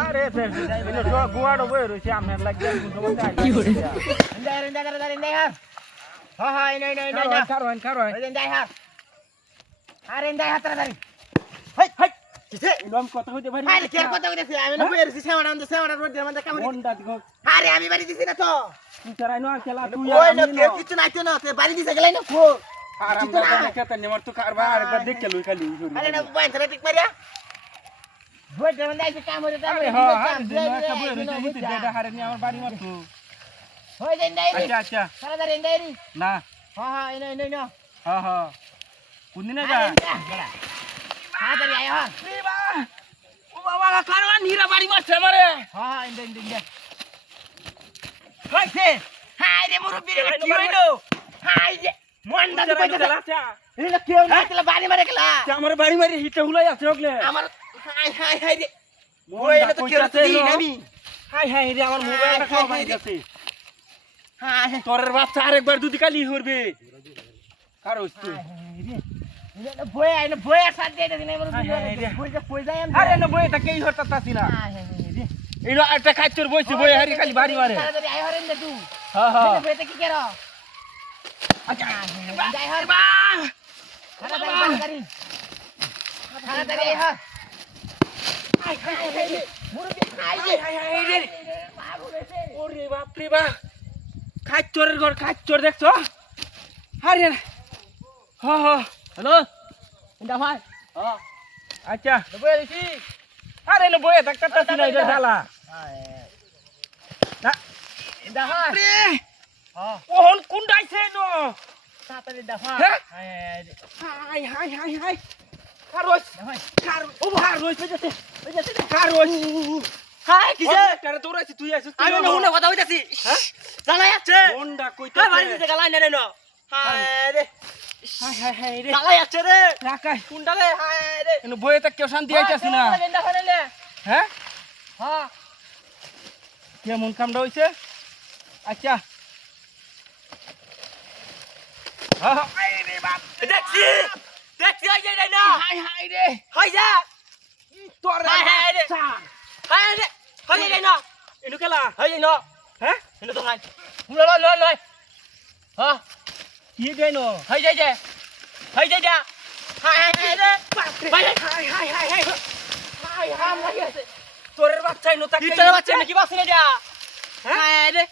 আরে গুয়াড়ো বই রয়েছে আমার লাগে কি করে কথা হইতে পারি আমি বাড়ি দিছি না তো তুই চারাই না খেলা তুই ওই না কেউ কিছু নাই তো না তুই বাড়ি দিছে গেলাই না খো আর আমরা জানা কেতা নেমার তো কারবা আরেকবার দেখে লই খালি আরে না বাইন ধরে ঠিক মারিয়া বই দেব না এই কাম হইতে আরে হ্যাঁ হ্যাঁ একটা বই রইছে হিতে যেটা হারে নি আমার বাড়ি মারতো হই দেন ডাইরি আচ্ছা আচ্ছা সারা দাঁড়িয়ে ডাইরি না হ্যাঁ হ্যাঁ এই না হ্যাঁ হ্যাঁ কোনদিন যা হ্যাঁ দাঁড়িয়ে আয় হ্যাঁ ও বাবা কারবা নীরা বাড়ি মারছে আমারে হ্যাঁ ইন হইছে হাই রে মুরব্বি রে কি হইলো হাই যে মন না দুবাই চালাচ্ছা এটা কেউ না তেলা বাড়ি মারে গেলা আমার বাড়ি মারি হিতে হুলাই আছে ওগলে আমার হাই রে ওই এটা তো কেউ দিন আমি হাই হাই রে আমার মোবাইলটা খাওয়া ভাই গেছে হাই তোরের বাচ্চা আরেকবার দুধ কালি হরবে কারোস তুই এটা বই আইনা বই আর সাথ দিয়ে দিন আমার বইটা কই যায় আরে না বই এটা কেই হরতা তাসি না এইনো একটা খাইছর বইছে বই হারি খালি বাড়ি মারে তাড়াতাড়ি আয় হরেন দে তুই হ্যাঁ হ্যাঁ বইটা কি করো আচ্ছা যাই হর বা তাড়াতাড়ি তাড়াতাড়ি আয় হর মুরব্বি খাই যে রে ওরে বাপ রে বাপ খাইছরের ঘর খাইছর দেখছো আরে হ্যাঁ হ্যাঁ হ্যালো ইন্দা ভাই হ্যাঁ আচ্ছা বই দিছি আরে না বই একটা তাসি না এটা জ্বালা না ইন্দা ভাই রে হ্যাঁ ওহন কুন্ডাইছে নো তাড়াতাড়ি দেখা হাই হাই হাই হাই কারোস কারো ও কারোস বেজেছে কারোস হাই কিসে কারে তোর আছিস তুই আছিস আমি না হুনে কথা হইতাছি হ্যাঁ জানাই আছে কোনডা কইতে হ্যাঁ বাড়ি দিতে গেলাই না রে ন হাই রে হাই হাই হাই রে জানাই আছে রে রাকাই কোনটা রে হাই রে এনে বইয়ে তা কেউ শান্তি আইতাছি না ইন্দা হইলে হ্যাঁ হ্যাঁ কেমন কামটা হইছে আচ্ছা হ্যাঁ আই রে বাপ দেখছি দেখছি আই যাই না হাই হাই রে হাই যা তোর হাই হাই রে হাই রে হাই যাই না এনু কেলা হাই যাই না হ্যাঁ এনে তো হাই লয় হ্যাঁ কি দেনো হাই যাই যা হাই যাই যা হাই হাই রে high high high high high high high লাগি আছে তোরের বাচ্চাই নতা কিটার বাচ্চা নাকি বাসনে যা হাই রে